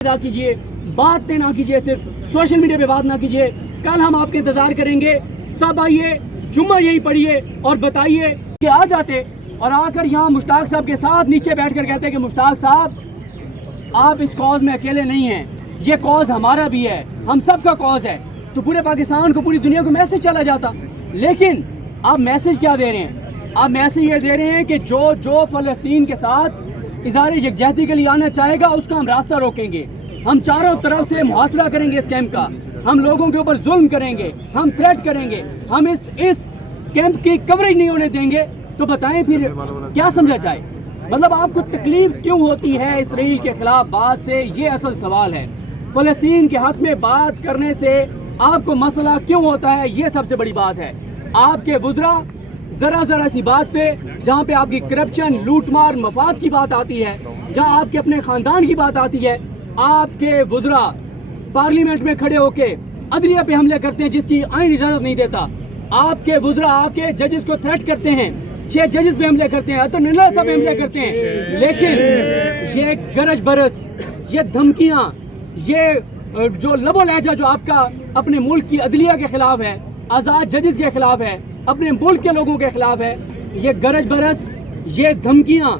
ادا کیجیے، باتیں نہ کیجیے، صرف سوشل میڈیا پہ بات نہ کیجیے۔ کل ہم آپ کے انتظار کریں گے، سب آئیے، جمعہ یہی پڑھیے اور بتائیے کہ آ جاتے اور آ کر یہاں مشتاق صاحب کے ساتھ نیچے بیٹھ کر کہتے ہیں کہ مشتاق صاحب آپ اس کاز میں اکیلے نہیں ہیں، یہ کاز ہمارا بھی ہے، ہم سب کا کاز ہے، تو پورے پاکستان کو، پوری دنیا کو میسج چلا جاتا۔ لیکن آپ میسج کیا دے رہے ہیں؟ آپ میسج یہ دے رہے ہیں کہ جو فلسطین کے ساتھ اظہار یکجہتی کے لیے آنا چاہے گا اس کا ہم راستہ روکیں گے، ہم چاروں طرف سے محاصرہ کریں گے اس کیمپ کا، ہم لوگوں کے اوپر ظلم کریں گے، ہم تھریٹ کریں گے، ہم اس کیمپ کی کوریج نہیں ہونے دیں گے۔ تو بتائیں پھر کیا سمجھا جائے؟ مطلب آپ کو تکلیف کیوں ہوتی ہے اسرائیل کے خلاف بات سے؟ یہ اصل سوال ہے۔ فلسطین کے حق میں بات کرنے سے آپ کو مسئلہ کیوں ہوتا ہے؟ یہ سب سے بڑی بات ہے۔ آپ کے وزراء ذرا سی بات پہ، جہاں پہ آپ کی کرپشن، لوٹ مار، مفاد کی بات آتی ہے، جہاں آپ کے اپنے خاندان کی بات آتی ہے، آپ کے وزراء پارلیمنٹ میں کھڑے ہو کے عدلیہ پہ حملے کرتے ہیں جس کی آئین اجازت نہیں دیتا۔ آپ کے وزراء آ کے ججز کو تھریٹ کرتے ہیں، 6 ججز پہ حملے کرتے ہیں، اطہر نلا صاحب پہ حملے کرتے ہیں۔ لیکن یہ گرج برس، یہ دھمکیاں، یہ جو لب و لہجہ جو آپ کا اپنے ملک کی عدلیہ کے خلاف ہے، آزاد ججز کے خلاف ہے، اپنے ملک کے لوگوں کے خلاف ہے، یہ گرج برس، یہ دھمکیاں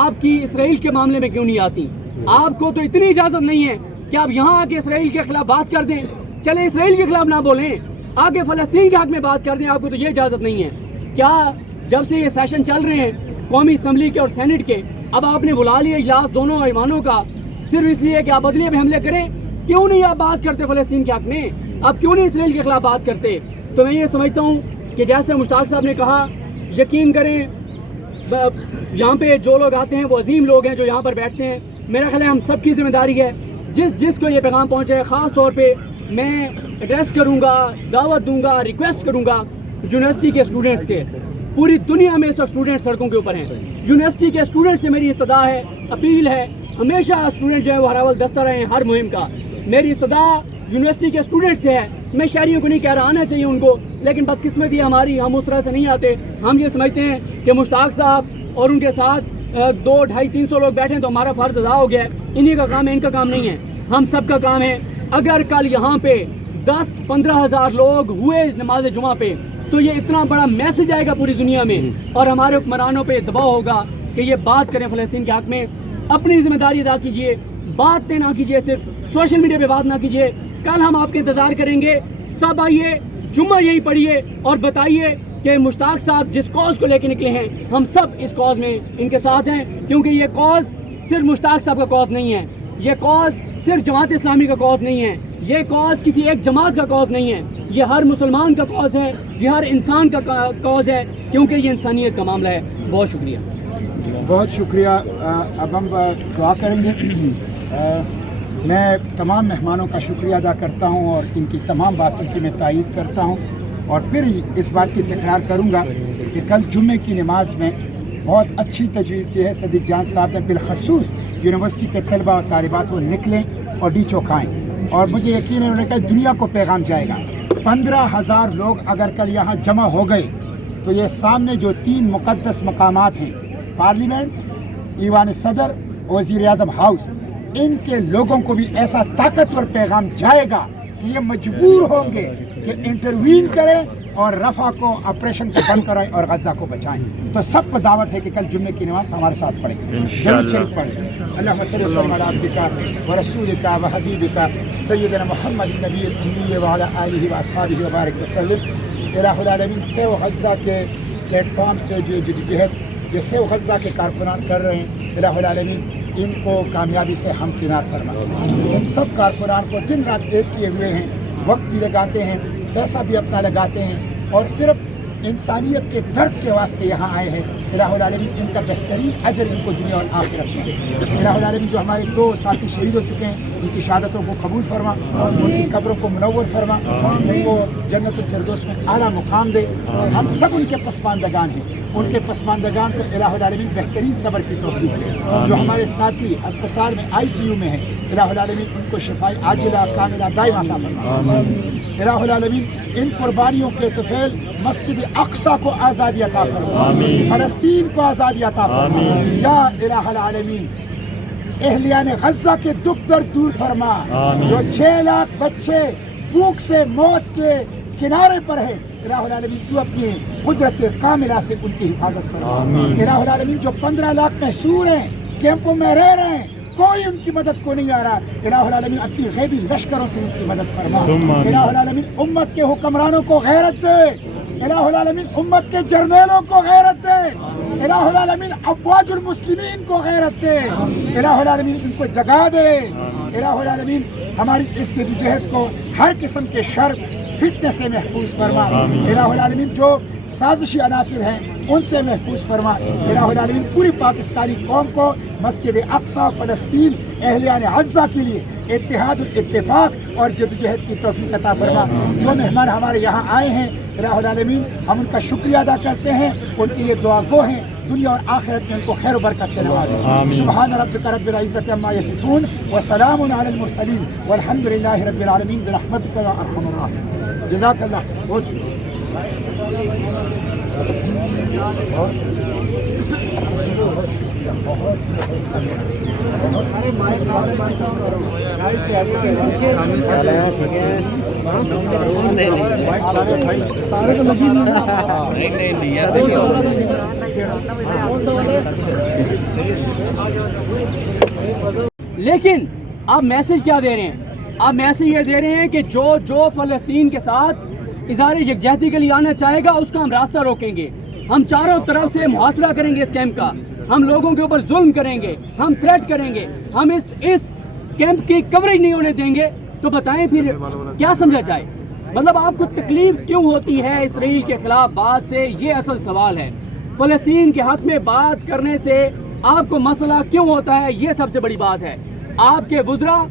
آپ کی اسرائیل کے معاملے میں کیوں نہیں آتی؟ آپ کو تو اتنی اجازت نہیں ہے کہ آپ یہاں آ کے اسرائیل کے خلاف بات کر دیں، چلیں اسرائیل کے خلاف نہ بولیں، آگے فلسطین کے حق میں بات کر دیں، آپ کو تو یہ اجازت نہیں ہے۔ کیا جب سے یہ سیشن چل رہے ہیں قومی اسمبلی کے اور سینٹ کے، اب آپ نے بلا لیا اجلاس دونوں ایوانوں کا صرف اس لیے کہ آپ عدلیہ پہ حملے کریں؟ کیوں نہیں آپ بات کرتے فلسطین کے حق میں؟ آپ کیوں نہیں اسرائیل کے خلاف بات کرتے؟ تو میں یہ سمجھتا ہوں کہ جیسے مشتاق صاحب نے کہا، یقین کریں یہاں پہ جو لوگ آتے ہیں وہ عظیم لوگ ہیں جو یہاں پر بیٹھتے ہیں۔ میرا خیال ہے ہم سب کی ذمہ داری ہے، جس کو یہ پیغام پہنچے، خاص طور پہ میں ایڈریس کروں گا، دعوت دوں گا، ریکویسٹ کروں گا یونیورسٹی کے اسٹوڈنٹس کے۔ پوری دنیا میں اس وقت اسٹوڈنٹ سڑکوں کے اوپر ہیں، یونیورسٹی کے اسٹوڈنٹ سے میری استدعا ہے، اپیل ہے، ہمیشہ اسٹوڈنٹ جو ہے وہ ہر اول دستہ رہے ہیں ہر مہم کا۔ میری استدعا یونیورسٹی کے اسٹوڈنٹ سے ہے، میں شہریوں کو نہیں کہہ رہا آنا چاہیے ان کو، لیکن بدقسمتی ہے ہماری، ہم اس طرح سے نہیں آتے۔ ہم یہ سمجھتے ہیں کہ مشتاق صاحب اور ان کے ساتھ 200, 250, 300 لوگ بیٹھیں تو ہمارا فرض ادا ہو گیا ہے، انہی کا کام ہے، ان کا کام نہیں ہے، ہم سب کا کام ہے۔ اگر کل یہاں پہ 10-15 ہزار لوگ ہوئے نماز جمعہ پہ تو یہ اتنا بڑا میسج آئے گا پوری دنیا میں، اور ہمارے حکمرانوں پہ دباؤ ہوگا کہ یہ بات کریں فلسطین کے حق میں۔ اپنی ذمہ داری ادا کیجیے، باتیں نہ کیجیے، صرف سوشل میڈیا پہ بات نہ کیجیے۔ کل ہم آپ کے انتظار کریں گے، سب آئیے، جمعہ یہی پڑھیے اور بتائیے کہ مشتاق صاحب جس کاز کو لے کے نکلے ہیں ہم سب اس کاز میں ان کے ساتھ ہیں، کیونکہ یہ کاز صرف مشتاق صاحب کا کاز نہیں ہے، یہ کاز صرف جماعت اسلامی کا کاز نہیں ہے، یہ کاز کسی ایک جماعت کا کاز نہیں ہے، یہ ہر مسلمان کا کاز ہے، یہ ہر انسان کا کاز ہے، کیونکہ یہ انسانیت کا معاملہ ہے۔ بہت شکریہ۔ بہت شکریہ۔ اب ہم دعا کریں گے۔ میں تمام مہمانوں کا شکریہ ادا کرتا ہوں اور ان کی تمام باتوں کی میں تائید کرتا ہوں، اور پھر اس بات کی تکرار کروں گا کہ کل جمعے کی نماز میں بہت اچھی تجویز دی ہے صدیق جان صاحب نے، بالخصوص یونیورسٹی کے طلبہ اور طالبات وہ نکلیں اور ڈیچو کھائیں، اور مجھے یقین ہے انہوں نے کہا دنیا کو پیغام جائے گا۔ 15,000 لوگ اگر کل یہاں جمع ہو گئے تو یہ سامنے جو 3 مقدس مقامات ہیں، پارلیمنٹ، ایوان صدر، وزیر اعظم ہاؤس، ان کے لوگوں کو بھی ایسا طاقتور پیغام جائے گا کہ یہ مجبور ہوں گے کہ انٹروین کریں اور رفح کو، آپریشن کو بند کرائیں اور غزہ کو بچائیں۔ تو سب کو دعوت ہے کہ کل جمعے کی نماز ہمارے ساتھ پڑھیں، درود شریف پڑھیں۔ اللہم صلی وسلم علی عبدک ورسولک وحبیبک سیدنا محمد النبی الامی وعلی آلہ واصحابہ وبارک وسلم۔ الہ العالمین سیو غزہ کے پلیٹ فارم سے جو جدوجہد یہ سیو غزہ کے کارکنان کر رہے ہیں، الہ العالمین ان کو کامیابی سے ہمکنار فرما۔ ان سب کارکنان کو دن رات ایک کیے ہوئے ہیں، وقت بھی لگاتے ہیں، پیسہ بھی اپنا لگاتے ہیں، اور صرف انسانیت کے درد کے واسطے یہاں آئے ہیں۔ الہ العالمین ان کا بہترین اجر ان کو دنیا اور آخرت میں دے۔ الہ العالمین جو ہمارے 2 ساتھی شہید ہو چکے ہیں ان کی شہادتوں کو قبول فرما، اور ان کی قبروں کو منور فرما، اور ان کو جنت الفردوس میں اعلیٰ مقام دے۔ ہم سب ان کے پسماندگان ہیں، ان کے پسماندگان کو الہ العالمین بہترین صبر کی توفیق دے۔ جو ہمارے ساتھی اسپتال میں ICU میں ہیں، الہ العالمین ان کو شفاء عاجلہ کاملہ دائمہ عطا فرما۔ الہ العالمین ان قربانیوں کے طفیل مسجد اقصیٰ کو آزادی عطا فرما، فلسطین کو آزادی عطا فرما۔ یا الہ العالمین اہلیان غزہ کے دکھ درد دور فرما، جو 6 لاکھ بچے بھوک سے موت کے کنارے پر ہے، الہ العالمین تو اپنی قدرت کاملہ سے ان کی حفاظت فرما۔ الہ العالمین جو 15 لاکھ محصور ہیں، کیمپوں میں رہ رہے ہیں، کوئی ان کی مدد کو نہیں آ رہا، الہ العالمین اپنی غیبی لشکروں سے ان کی مدد فرما۔ الہ العالمین امت کے حکمرانوں کو غیرت دے، الہ العالمین امت کے جرنیلوں کو غیرت دے، الہ العالمین افواج المسلمین کو غیرت دے، الہ العالمین ان کو جگا دے، الہ العالمین ہماری اس جدوجہد کو ہر قسم کے شر فتنے سے محفوظ فرما، الہ العالمین جو سازشی عناصر ہیں ان سے محفوظ فرما، الہ العالمین پوری پاکستانی قوم کو مسجد اقصی، فلسطین، اہلیان غزہ کے لیے اتحاد و اتفاق اور جدوجہد کی توفیق عطا فرما۔ جو مہمان ہمارے یہاں آئے ہیں الہ العالمین ہم ان کا شکریہ ادا کرتے ہیں، ان کے لیے دعا گو ہیں، دنیا اور آخرت میں ان کو خیر و برکت سے نوازیں۔ سبحان ربک رب العزت عما یصفون وسلام علی المرسلین والحمد للہ رب العالمین برحمتک یا ارحم الراحمین۔ جزاک اللہ خیر، بہت شکریہ۔ لیکن آپ میسج کیا دے رہے ہیں؟ آپ میسج یہ دے رہے ہیں کہ جو فلسطین کے ساتھ اظہار یکجہتی کے لیے آنا چاہے گا اس کا ہم راستہ روکیں گے، ہم چاروں طرف سے محاصرہ کریں گے اس کیمپ کا، ہم لوگوں کے اوپر ظلم کریں گے، ہم تھریٹ کریں گے، ہم اس کیمپ کی کوریج نہیں ہونے دیں گے۔ تو بتائیں پھر کیا سمجھا جائے؟ مطلب آپ کو تکلیف کیوں ہوتی ہے اسرائیل کے خلاف بات سے؟ یہ اصل سوال ہے۔ فلسطین کے حق میں بات کرنے سے آپ کو مسئلہ کیوں ہوتا ہے؟ یہ سب سے بڑی بات ہے۔ آپ کے وزراء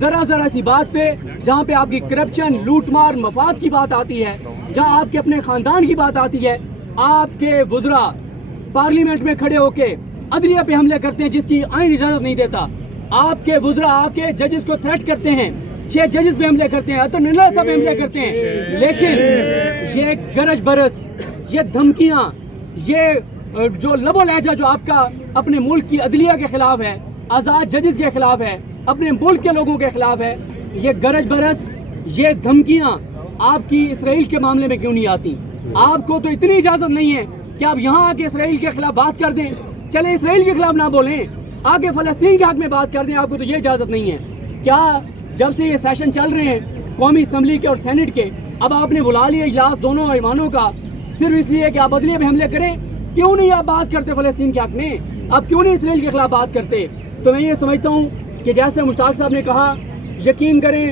ذرا سی بات پہ، جہاں پہ آپ کی کرپشن، لوٹ مار، مفاد کی بات آتی ہے، جہاں آپ کے اپنے خاندان کی بات آتی ہے، آپ کے وزراء پارلیمنٹ میں کھڑے ہو کے عدلیہ پہ حملے کرتے ہیں جس کی آئین اجازت نہیں دیتا۔ آپ کے وزراء آ کے ججز کو تھریٹ کرتے ہیں، 6 ججز پہ حملے کرتے ہیں، عطر اللہ صاحب پہ حملے کرتے ہیں، لیکن یہ گرج برس، یہ دھمکیاں، یہ جو لب و لہجہ جو آپ کا اپنے ملک کی عدلیہ کے خلاف ہے، آزاد ججز کے خلاف ہے، اپنے ملک کے لوگوں کے خلاف ہے، یہ گرج برس، یہ دھمکیاں آپ کی اسرائیل کے معاملے میں کیوں نہیں آتی؟ آپ کو تو اتنی اجازت نہیں ہے کہ آپ یہاں آ کے اسرائیل کے خلاف بات کر دیں، چلے اسرائیل کے خلاف نہ بولیں، آگے فلسطین کے حق میں بات کر دیں، آپ کو تو یہ اجازت نہیں ہے۔ کیا جب سے یہ سیشن چل رہے ہیں قومی اسمبلی کے اور سینٹ کے، اب آپ نے بلا لیا اجلاس دونوں ایوانوں کا صرف اس لیے کہ آپ عدلیہ پہ حملے کریں؟ کیوں نہیں آپ بات کرتے فلسطین کے حق میں؟ آپ کیوں نہیں اسرائیل کے خلاف بات کرتے؟ تو میں یہ سمجھتا ہوں کہ جیسے مشتاق صاحب نے کہا، یقین کریں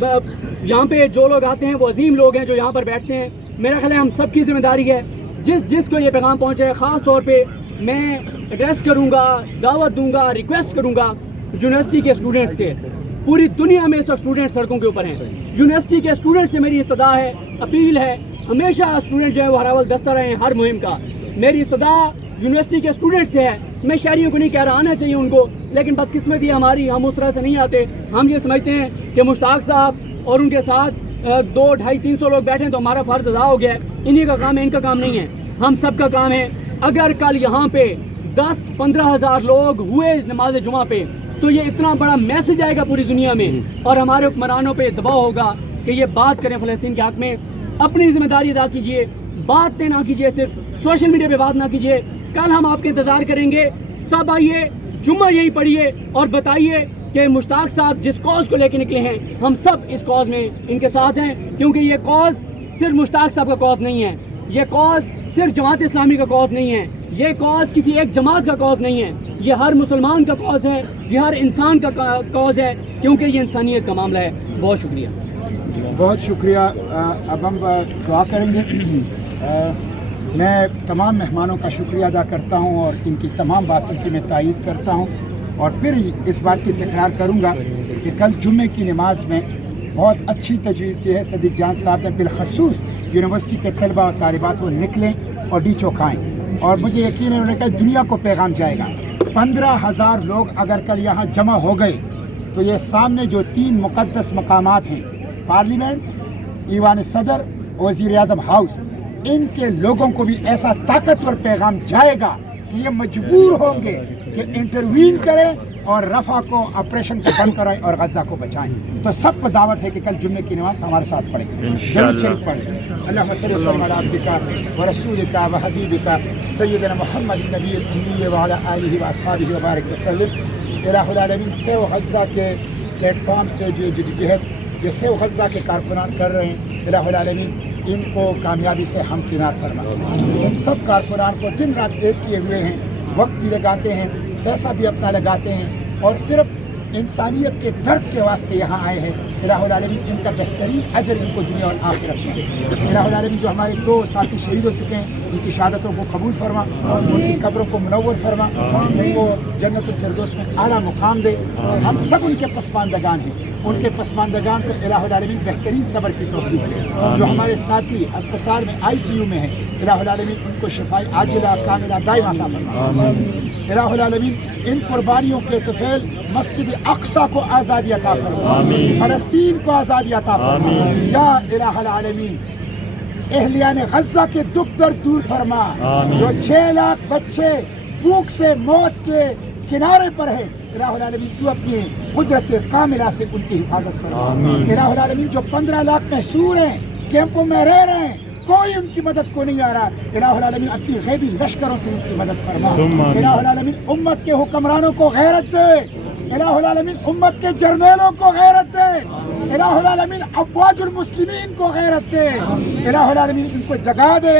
یہاں پہ جو لوگ آتے ہیں وہ عظیم لوگ ہیں جو یہاں پر بیٹھتے ہیں۔ میرا خیال ہے ہم سب کی ذمہ داری ہے، جس کو یہ پیغام پہنچے ہے، خاص طور پہ میں ایڈریس کروں گا، دعوت دوں گا، ریکویسٹ کروں گا یونیورسٹی کے اسٹوڈنٹس کے۔ پوری دنیا میں اس وقت اسٹوڈنٹ سڑکوں کے اوپر ہیں، یونیورسٹی کے اسٹوڈنٹ سے میری استدعا ہے، اپیل ہے، ہمیشہ اسٹوڈنٹ جو ہے وہ ہراول دستہ رہے ہیں ہر مہم کا۔ میری استدعا یونیورسٹی کے اسٹوڈنٹ سے ہے، میں شہریوں کو نہیں کہہ رہا آنا چاہیے ان کو، لیکن بدقسمتی ہے ہماری، ہم اس طرح سے نہیں آتے۔ ہم یہ سمجھتے ہیں کہ مشتاق صاحب اور ان کے ساتھ 200, 250, 300 لوگ بیٹھے تو ہمارا فرض ادا ہو گیا ہے، انہی کا کام ہے، ان کا کام نہیں ہے، ہم سب کا کام ہے۔ اگر کل یہاں پہ 10-15 ہزار لوگ ہوئے نماز جمعہ پہ تو یہ اتنا بڑا میسج آئے گا پوری دنیا میں، اور ہمارے حکمرانوں پہ دباؤ ہوگا کہ یہ بات کریں فلسطین کے حق میں۔ اپنی ذمہ داری ادا کیجئے، باتیں نہ کیجئے، صرف سوشل میڈیا پہ بات نہ کیجئے۔ کل ہم آپ کے انتظار کریں گے، سب آئیے، جمعہ یہی پڑھیے اور بتائیے کہ مشتاق صاحب جس کاز کو لے کے نکلے ہیں ہم سب اس کاز میں ان کے ساتھ ہیں، کیونکہ یہ کاز صرف مشتاق صاحب کا کاز نہیں ہے، یہ کاز صرف جماعت اسلامی کا کاز نہیں ہے، یہ کاز کسی ایک جماعت کا کاز نہیں ہے، یہ ہر مسلمان کا کاز ہے، یہ ہر انسان کا کاز ہے، کیونکہ یہ انسانیت کا معاملہ ہے۔ بہت شکریہ۔ بہت شکریہ۔ اب ہم دعا کریں گے۔ میں تمام مہمانوں کا شکریہ ادا کرتا ہوں اور ان کی تمام باتوں کی میں تائید کرتا ہوں، اور پھر اس بات کی تکرار کروں گا کہ کل جمعے کی نماز میں بہت اچھی تجویز دی ہے صدیق جان صاحب نے، بالخصوص یونیورسٹی کے طلباء اور طالبات وہ نکلیں اور ڈیچو کھائیں، اور مجھے یقین ہے انہوں نے کہا دنیا کو پیغام جائے گا۔ 15,000 لوگ اگر کل یہاں جمع ہو گئے تو یہ سامنے جو 3 مقدس مقامات ہیں، پارلیمنٹ، ایوان صدر، وزیر اعظم ہاؤس، ان کے لوگوں کو بھی ایسا طاقتور پیغام جائے گا کہ یہ مجبور ہوں گے کہ انٹروین کریں اور رفح کو آپریشن کو بند کرائیں اور غزہ کو بچائیں. تو سب کو دعوت ہے کہ کل جمعے کی نماز ہمارے ساتھ پڑھیں. درود شریف پڑھیں. اللہم صلی وسلم علی عبدک ورسولک وحبیبک سیدنا محمد النبی الامی وعلی آلہ واصحابہ وبارک وسلم. الہ العالمین سیو غزہ کے پلیٹ فارم سے جو جدوجہد جو سیو غزہ کے کارکنان کر رہے ہیں، الہ العالمین ان کو کامیابی سے ہمکنار فرما. ان سب کارکنان کو دن رات ایک کیے ہوئے ہیں، وقت بھی لگاتے ہیں، پیسہ بھی اپنا لگاتے ہیں، اور صرف انسانیت کے درد کے واسطے یہاں آئے ہیں. الہ العالمین ان کا بہترین اجر ان کو دنیا اور آخرت میں دے. الہ العالمین جو ہمارے 2 ساتھی شہید ہو چکے ہیں ان کی شہادتوں کو قبول فرما، ان کی قبروں کو منور فرما، ان کو جنت الفردوس میں اعلیٰ مقام دے. ہم سب ان کے پسماندگان ہیں، ان کے پسماندگان کو الہ العالمین بہترین صبر کی توفیق دے. جو ہمارے ساتھی اسپتال میں ICU میں ہیں، الہ العالمین ان کو شفاء عاجلہ کاملہ دائمہ عطا فرما. الہ العالمین ان قربانیوں کے طفیل مسجد اقصی کو آزادی عطا فرما، فلسطین کو آزادی عطا فرما. یا الہ العالمین اہلیان غزہ کے دکھ درد دور فرما. جو 6 لاکھ بچے بھوک سے موت کے کنارے پر ہے، الہ العالمین تو اپنی قدرت کاملہ سے ان کی حفاظت فرما. الہ العالمین جو 15 لاکھ محصور ہیں، کیمپوں میں رہ رہے ہیں، کوئی ان کی مدد کو نہیں آ رہا، الہ العالمین اپنی غیبی لشکروں سے ان کی مدد فرما. الہ العالمین امت کے حکمرانوں کو غیرت دے. الہ العالمین امت کے جرنیلوں کو غیرت دے. الہ العالمین افواج المسلمین کو غیرت دے. الہ العالمین ان کو جگا دے.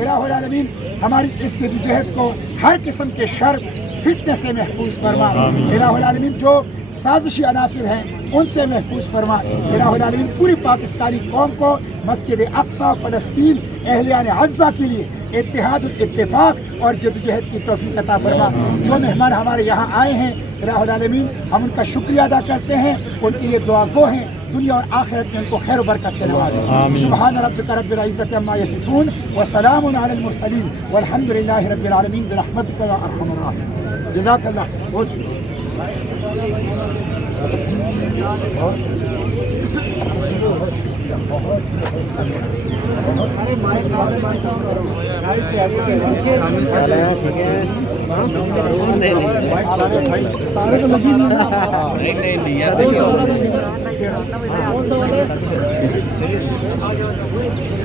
الہ العالمین ہماری اس جدوجہد کو ہر قسم کے شر فتنے سے محفوظ فرما. الہ العالمین جو سازشی عناصر ہیں ان سے محفوظ فرما. الہ العالمین پوری پاکستانی قوم کو مسجد اقصی، فلسطین، اہلیان غزہ کے لیے اتحاد و اتفاق اور جدوجہد کی توفیق عطا فرما. جو مہمان ہمارے یہاں آئے ہیں، الہ العالمین ہم ان کا شکریہ ادا کرتے ہیں، ان کے لیے دعا گو ہیں، دنیا اور آخرت میں ان کو خیر و برکت سے نوازیں. سبحان ربک رب العزت عما یصفون وسلام علی المرسلین والحمد للہ رب العالمین برحمتک یا ارحم الراحمین. جزاک اللہ. بہت شکریہ. نہیں